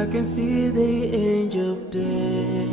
I can see the edge of death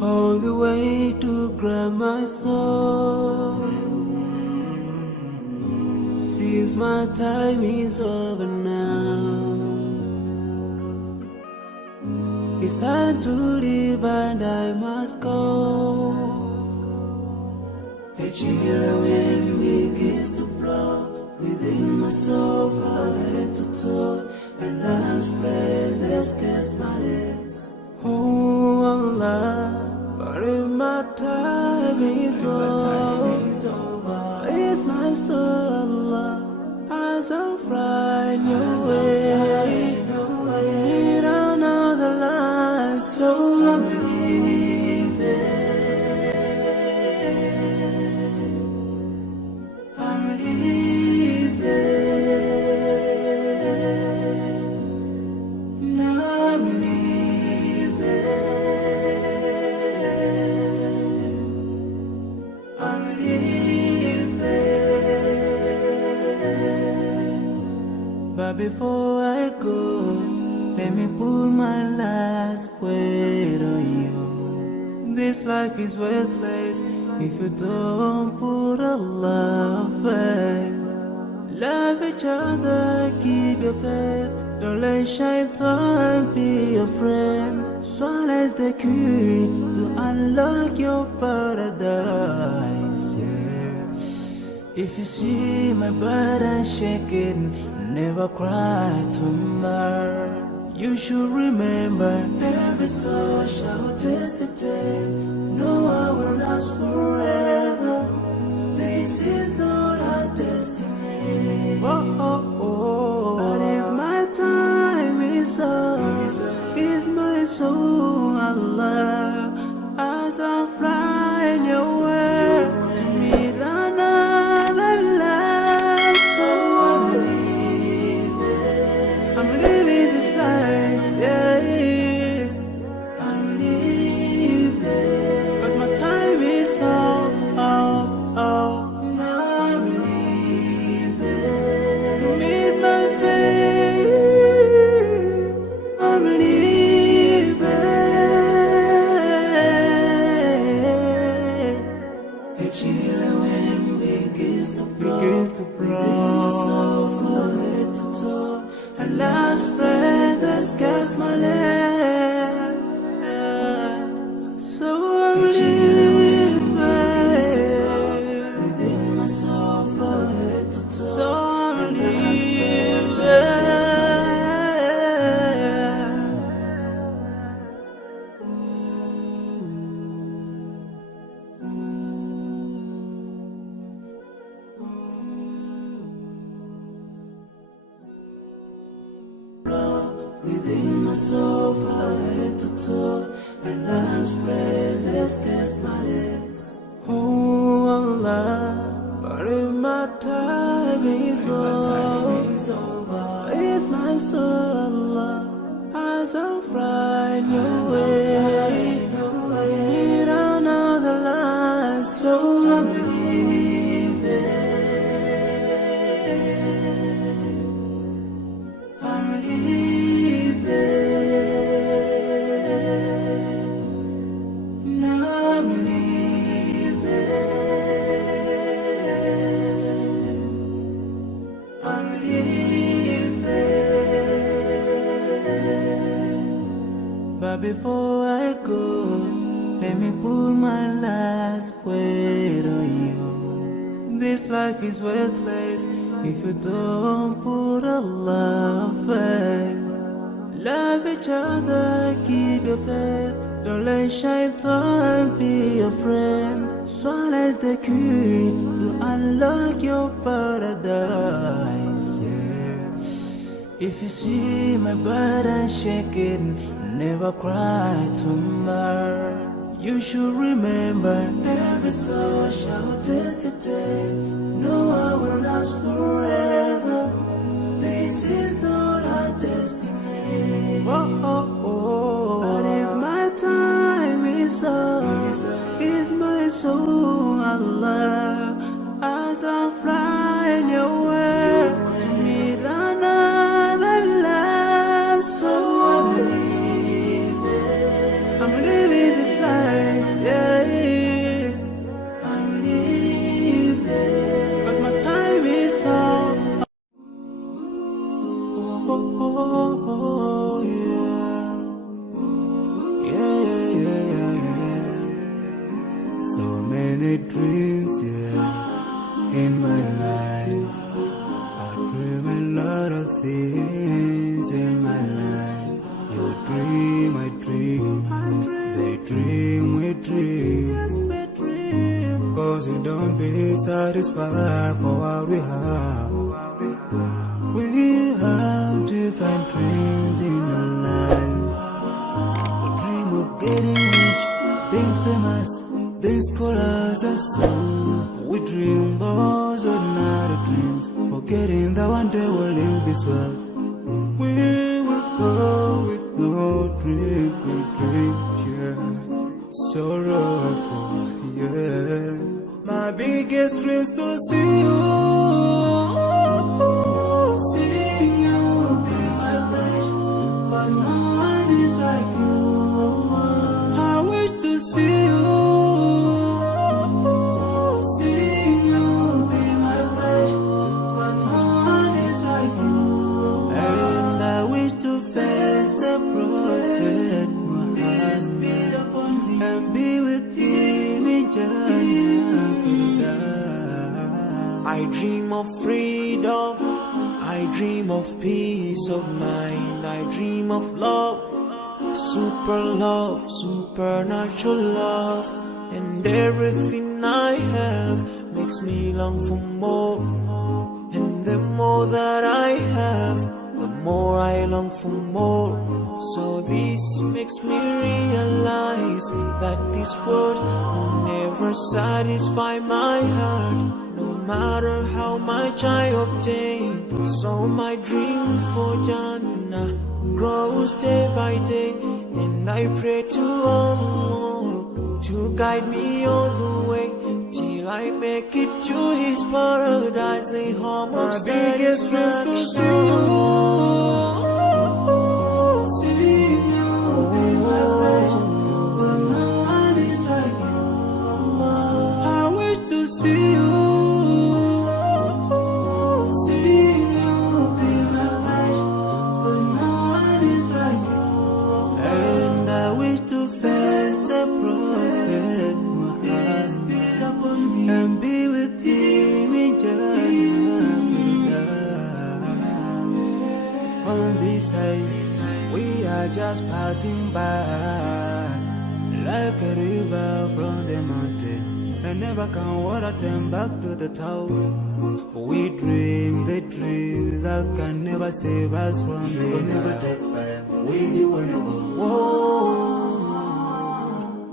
all the way to grab my soul. Since my time is over now, it's time to leave and I must go. A chilly wind begins to blow within my soul from head to toe, and love's breath escapes my lips. Oh Allah, but if my time is over, it's my soul, Allah, as I find your way. We don't know the line, so I'm leaving. I'm leaving. Now I'm leaving. I'm leaving. But before I go, let me put my last word on you. This life is worthless if you don't put Allah first. Love each other, keep your faith. Don't let shaitan be your friend. Swallow the key to unlock your paradise. Yeah. If you see my burden shaking, never cry tomorrow. You should remember, every soul shall taste the day. No one will last forever. This is not our destiny. But if my time is up, is my soul, Allah, as I fly in your way to meet another life. So I'm living this life, yeah. I'm leaving, 'cause my time is up. Now I'm leaving to meet my fate. I'm leaving. A chilly wind begins to blow within my soul from head to toe, and last breath escapes my lips. So I'm leaving within my soul from head to toe. So I'm leaving. Within my soul from head to toe, and love's breath escapes my lips. Oh Allah, but if my time is over, it's my soul, Allah, as I find your way. We don't know the line, so I'm leaving. I'm leaving. Now I'm leaving. I'm leaving. But before I go, let me put my last word on you. This life is worthless if you don't put Allah first. Love each other, keep your faith. Don't let shaitan be your friend. Swallow the key to unlock your paradise. Yeah. If you see my burden shaking, never cry tomorrow. You should remember, every soul shall taste the day. No one will last forever. This is not our destiny. But if my time is up, is my soul, Allah, as I fly in your way to meet another many dreams, yeah, in my life. I dream a lot of things in my life. You dream, I dream, they dream, we dream. Cause we don't be satisfied for what we have. We have different dreams in our life. We dream of getting rich, being famous, being scholars and so. We dream those ordinary dreams, forgetting that one day we'll leave this world. We will go with no dream, we dream, yeah. Sorrowful, yeah. My biggest dreams to see you, seeing you be my flesh, cause no one is like you. I wish to see you, seeing you be my flesh, cause no one is like you. And I wish to face the prophet Muhammad and be with him in Jannah. I dream of freedom, I dream of peace of mind, I dream of love, supernatural love, and everything I have makes me long for more. And the more that I have, the more I long for more. So this makes me realize that this world will never satisfy my heart, no matter how much I obtain. So my dream for Jannah grows day by day, and I pray to Allah to guide me all the way till I make it to His paradise, the home of my biggest dreams to see you, seeing you be my flesh, but no one is like you. I wish to see you, seeing you be my flesh, but no one is like you. And I wish to face the prophet Muhammad and be with him in Jannah. On this side, we are just passing by, like a river from the mountain, and never can water turn back to the town. We dream the dreams that can never save us from the We'll never take fire with you when you go. Whoa.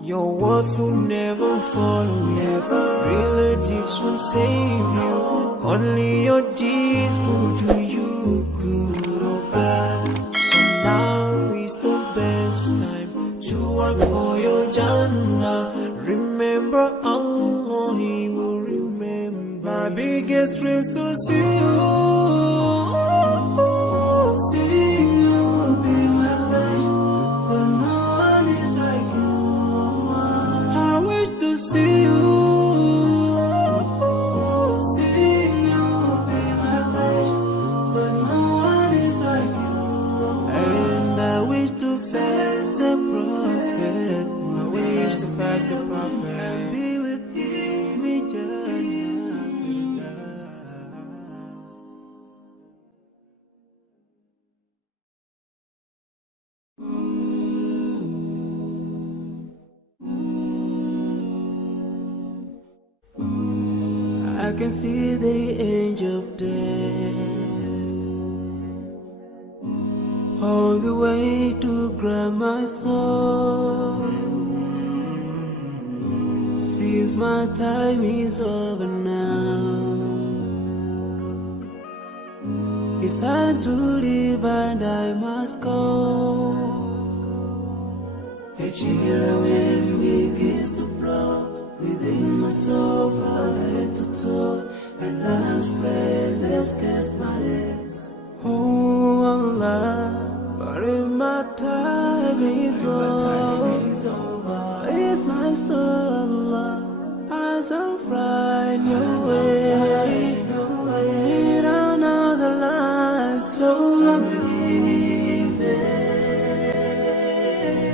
Your words will never follow, never. Relatives won't save you, only your deeds will do you good or bad. So now is the best time to work for your Jannah. Remember Allah, He will remember. my biggest dreams to see you, seeing you be my flesh, cause no one is like you. I wish to see you, seeing you be my flesh, cause no one is like you. And I wish to face the prophet, I wish to face the prophet and be with him in Jannah. I can see the angel of death all the way to grab my soul. Since my time is over now, it's time to leave and I must go. The chilly wind begins to blow within my soul from head to toe, and love's breath escapes my lips. Oh Allah, but if my time is over, it's my soul, Allah, as I'm fried.